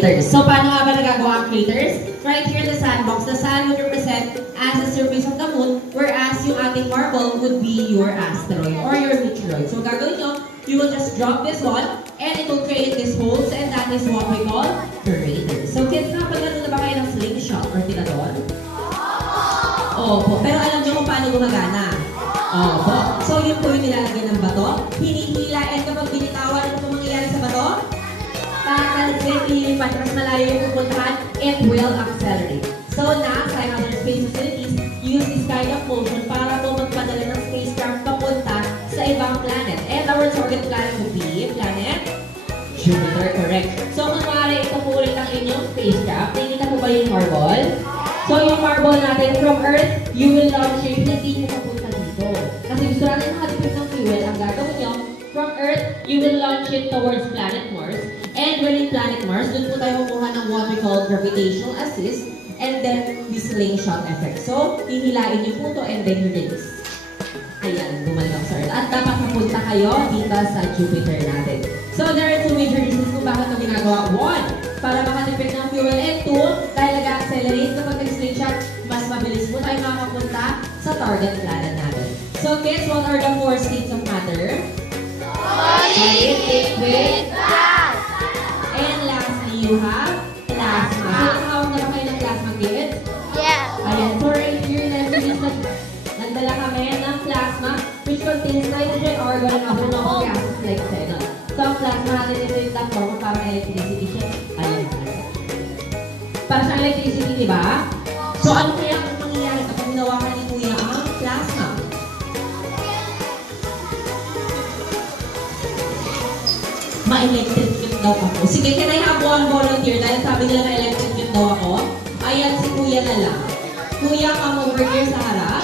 craters. So, paano nga ba nagagawa ang craters? Right here, the sandbox. The sand would represent as the surface of the moon, whereas yung ating marble would be your asteroid or your meteoroid. So, gagawin nyo, you will just drop this one, and it will create these holes, and that is what we call craters. So, kids, napagano na ba kayo ng slingshot or tinador? Opo. Pero alam nyo kung paano gumagana? Opo. So, yun po yung nilalagay ng bato. Hinihila, and kapag binitawan, ano po mangyayari sa bato? Pakalit, lilipat, mas malayo yung pupuntahan, it will accelerate. So, NASA and other space facilities use this kind of motion para po magpadala ng spacecraft papunta sa ibang planet. And our target planet would be planet Jupiter, correct. So, kunwari, ito po ulit ang inyong spacecraft. Nakikita po ba yung marble? So, yung marble natin from Earth, you will launch it, hindi nyo papunta dito. Kasi gusto natin makatipid ng fuel, ang gagawin nyo, from Earth, you will launch it towards planet Mars. And when in planet Mars, dun po tayo kumuha ng what we call gravitational assist and then the slingshot effect. So, hihilain niyo po to and then you release. Ayan, bumalik sa Earth. At dapat mapunta kayo dito sa Jupiter natin. So, there are two major reasons kung bakit ito ginagawa. One, para makatipid ng fuel. And two, dahil nag-accelerate kapag nag-slingshot, mas mabilis po tayo makakapunta sa target planet natin. So, kids, what are the four states of matter? Solid, liquid, gas. And lastly, you have plasma. So, nakahawag na ba kayo ng plasma, kids? Yes. Ayan, so right here, nagdala kami ng plasma which contains nitrogen, argon, and other noble gases like xenon. So, ang plasma natin ito yung platform para electricity siya. Ayan. Para sa electricity, di ba? So, ano kaya ang mangyayari kapag hinawakan ni Kuya ang plasma? Ma-electrocute daw ako. Sige, can I have one volunteer? Dahil sabi nila na-electrocute daw ako. Ayan, si Kuya na lang. Kuya, come over here sa harap.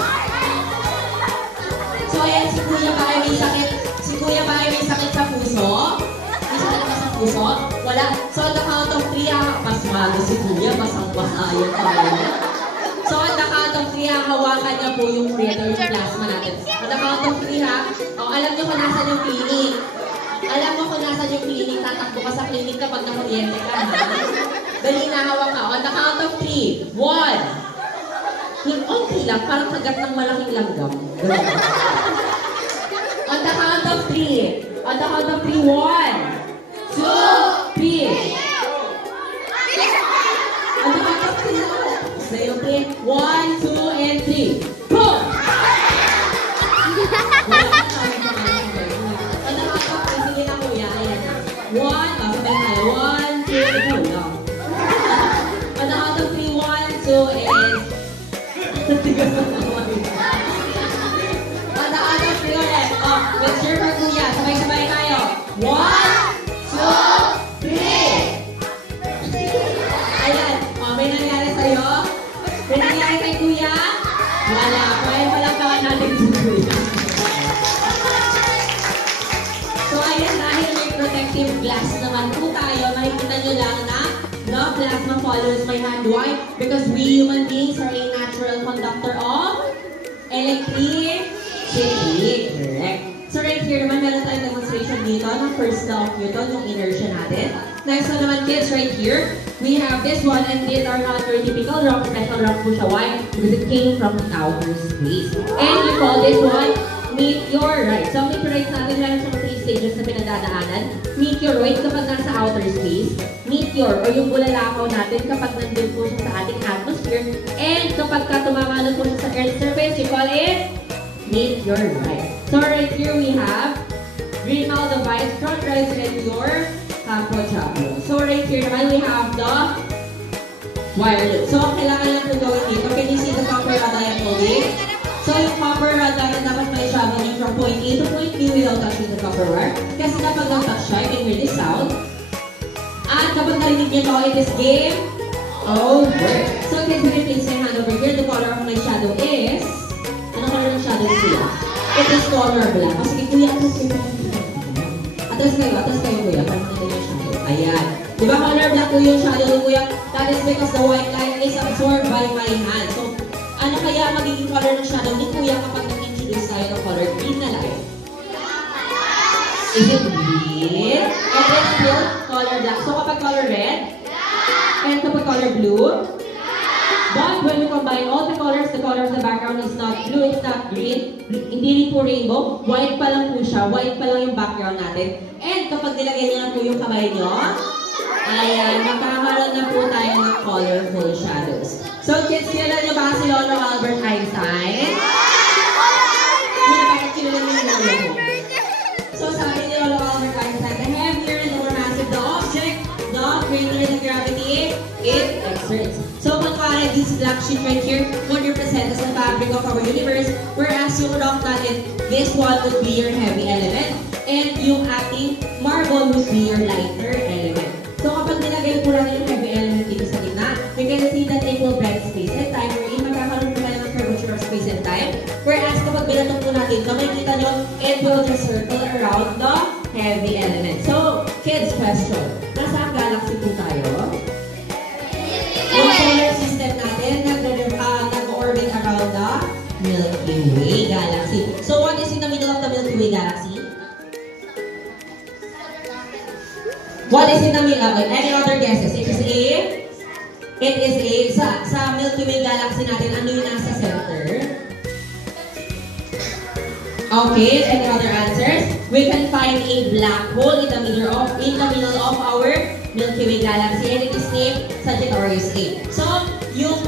So, ayan, si Kuya ba ay may sakit? Si Kuya ba ay may sakit sa puso? May sakit ba sa puso? Wala. So, on the count of 3, pasmado si Kuya, basang-basa yung tayo. So, on the count of 3, hawakan niya po yung breather, yung plasma natin. On the count of 3, alam niyo kung nasan yung clinic. Alam mo kung nasan yung clinic, tatakbo ka sa clinic kapag nakuryente ka, ha? Dali na, hawak ka. On the count of 3, 1. Yung onti lang, parang kagat ng malaking langgam. On the count of 3. On the count of 3, 1, 2, 3. On the count of 3. Say okay. 1, 2, and 3. Go! One, sabay tayo. 1, 2, go lang. On the count of 3, 1, 2, and... On the count of 3 ulit. Oh, let's share for Kuya. Sabay-sabay tayo. 1, 2, 3. Ayan. Oh, may nangyari sa'yo? May nangyari kay Kuya? Wala. Kaya palagpakan natin si Kuya. So, ayan, dahil may protective glass naman po tayo, makikita nyo lang na the plasma follows my hand. Why? Because we human beings are a natural conductor of electricity. Correct. So, right here naman, meron tayong demonstration dito ng first law of Newton, yung inertia natin. Next one naman, kids, right here, we have this one, and these are not very typical rock, special rock po siya. Why? Because it came from outer space. And we call this one meteorite. So, meteorite natin, meron siyang 3 stages na pinagdadaanan. Meteoroid kapag nasa outer space. Meteor, o yung bulalakaw natin kapag nandun po siya sa ating atmosphere. And kapag tumama po siya sa Earth's surface, you call it meteorite. So, right here we have Grignard device, front rise, and your Campo Chapo. So, right here naman we have the wire loop. So, ang kailangan lang po gawin dito, can you see the copper rod I am holding? So, yung copper rod natin dapat may travel niyo from point A to point B without touching the copper wire. Kasi kapag nag-touch siya, it can hear this sound. At kapag narinig niyo ito, it is game over. So, can you place my hand over here? The color of my shadow is... Ano color ng shadow ni Kuya? It is color black. O sige, Kuya, atras kayo. Atras kayo, Kuya. Para makita yung shadow. Ayan. Di ba color black po yung shadow ni Kuya? That is because the white light is absorbed by my hand. So, ano kaya magiging color ng shadow ni Kuya kapag nag-introduce tayo ng color green na light? Is it green? And then still color black. So kapag color red? And kapag color blue? But when you combine all the colors of the background is not blue, it's not green, hindi rin po rainbow, white pa lang po siya, white pa lang yung background natin. And kapag nilagay niyo na po yung kamay niyo, ayan, magkakaroon na po tayo ng colorful shadows. So kids, kilala niyo ba si Lolo Albert Einstein? Bakit kilala niyo yung lolo mo? So sabi ni Lolo Albert Einstein, the heavier and the more massive the object, the greater the gravity it exerts. So kunwari, this black sheet right here would represent as the fabric of our universe, whereas yung rock natin, this one would be your heavy element, and yung ating marble would be your lighter element. So kapag nilagay po natin yung heavy element dito sa gitna, we can see that it will bend space and time, wherein magkakaroon po tayo ng curvature of space and time. Whereas kapag binatong po natin, kung makikita nyo, it will just circle around the heavy element. So, kids, question. Nasa galaxy po tayo? Yung solar system natin, nag-orbit around the Milky Way galaxy. So, what is in the middle of the Milky Way galaxy? What is in the middle? Okay, any other guesses? It is a, sa Milky Way galaxy natin, ano yung nasa center? Okay, any other answers? We can find a black hole in the middle of our Milky Way galaxy, and it is named Sagittarius A. So, yung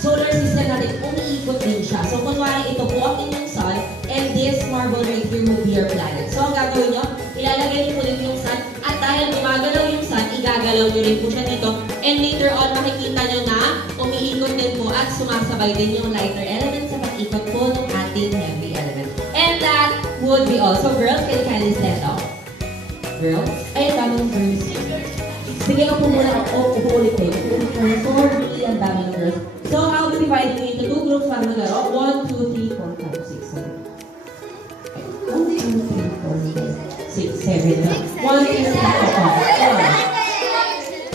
solar system natin, umiikot din siya. So, kunwari ito po ang inyong sun, and this marble right here will be your planet. So, ang gagawin nyo, ilalagay niyo po din yung sun, at dahil gumagalaw yung sun, igagalaw nyo rin po siya dito, and later on, makikita nyo na umiikot din po at sumasabay din yung lighter element sa pag-ikot po ng ating heavy element. And that would be all. So, girls, can you kindly stand up? Girls? Ay, daming girls. Sige ka po muna ako, ulit kayo. So, really, ang daming girls. So, I'll be dividing you into two groups para maglaro. 1, 2, 3, 4, 5, 6, 7. 1, 2, 3, 4, 5, 6, 7. 1, 2, 3, 4,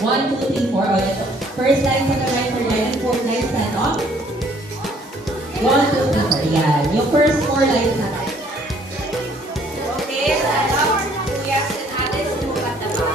5. 1, 2, 3, 4. Okay, so first line sa kamay for line and fourth line stand up. 1, 2, 3, 4. Yan. Yung first 4 lines natin. Okay, stand up. Kuya, sin ate, sumukat na ba?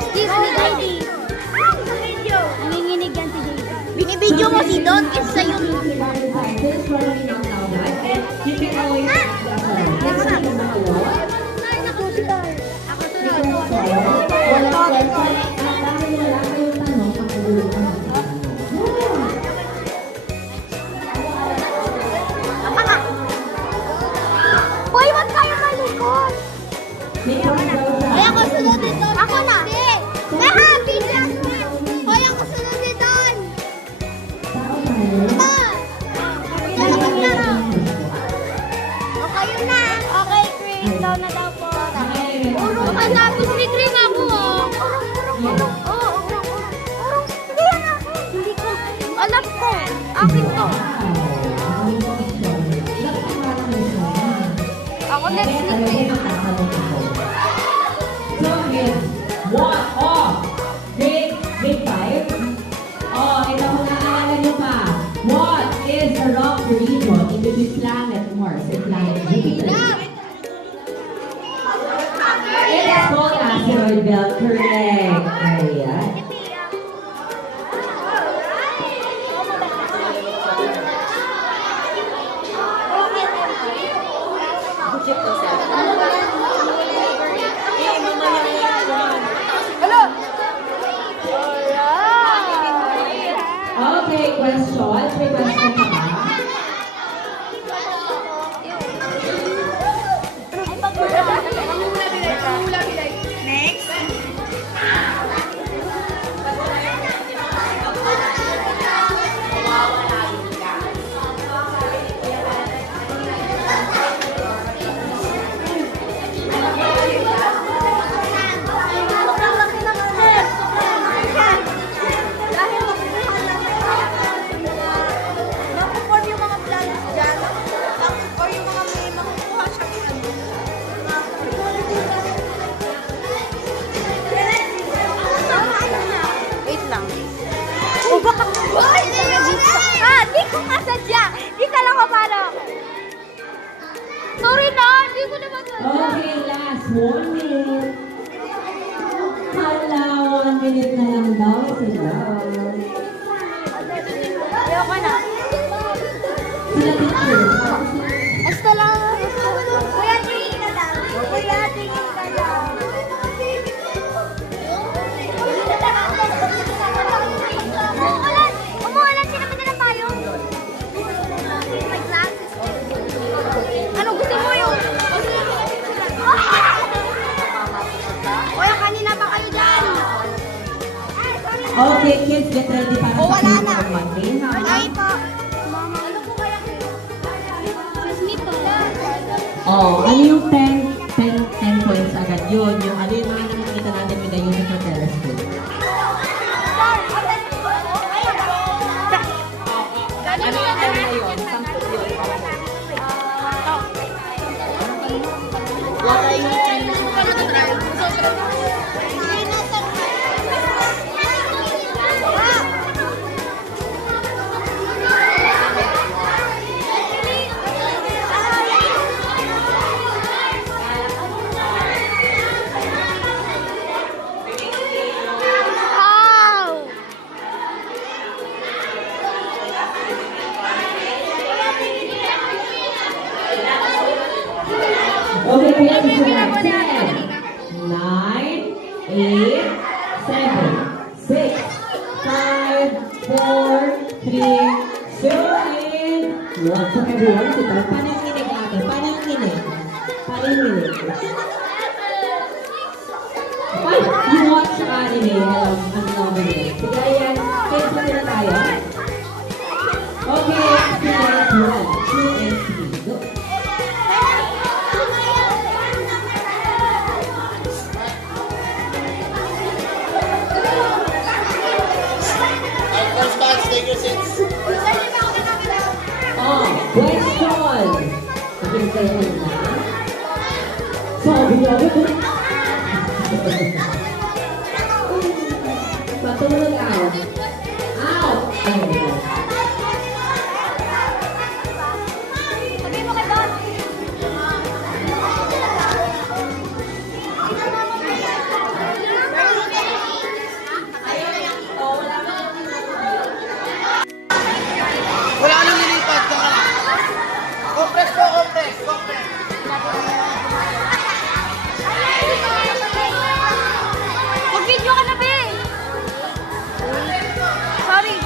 Excuse me, lady. Nanginginig yan si Jade. Binibidyo mo si Don kasi sa'yo. Hoy, wag kayo malikot. Hoy, ako sunod dito. Ako na. Happy Jasmine. Hoy, ako sunod dito. Okay, yun na. Okay, Chris. Daw na daw po. Urong ka tapos may green ako. Urong. Hindi yan ako. Hindi ko. Alam ko. Akin to. Ako next week. So again, what off? Grade 5. Oh, ito kung naalala nyo pa. What is the rock region in between planet Mars and planet Jupiter? It is called asteroid belt. Correct. Ayan. Okay, question. May question ka ba? Next. Okay, last 1 minute. Hala, 1 minute na lang daw sila. Ayoko na. Sila teacher. Esta lang. Kuya, tingin ka daw. Kuya, tingin ka daw. Umuulan! Umuulan! Sino ba nila tayo? Ano gusto mo yung? Kuya, kanina pa kayo dyan. Okay, kids, get ready para sa Wala na. of Monday. Ay po. Mama, ano po kaya? Miss Mito. Oh, ano yung 10 points agad yun? Yung ano yung mga nakikita natin with the use of your telescope? Ano yung time na yun? Samput yun. Wala yung time na Okay, kaya gusto na. 10, 9, 8, 7, 6, 5, 4, 3, 2, and 1. So everyone, ito, paano yung kinig natin? Paano yung kinig? Paano yung kinig? You watch anime, ang novel. Sige, ayan. Kids, pati na tayo. Okay, let's do 1, 2, and 3. Go. Take your seats. Oh, question. Sabi kayo na. Sabi niya, patulog out. Out. Sabi mo kay Don. Wala nang nilipat. Compress po, compress. Compress. Mag-video ka na, be! Sorry.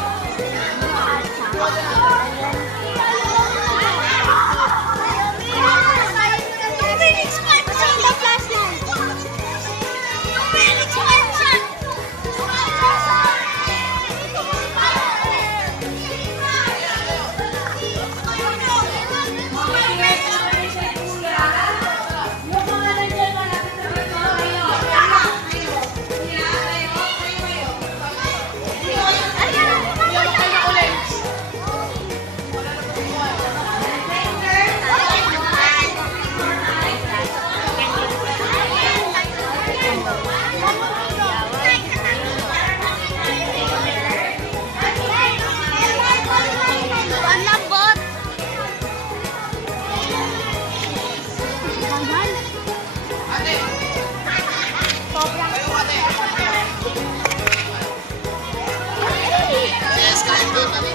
Felix Manson! The flashlight! Felix Manson! Ang lambot! Yes, kain din kami.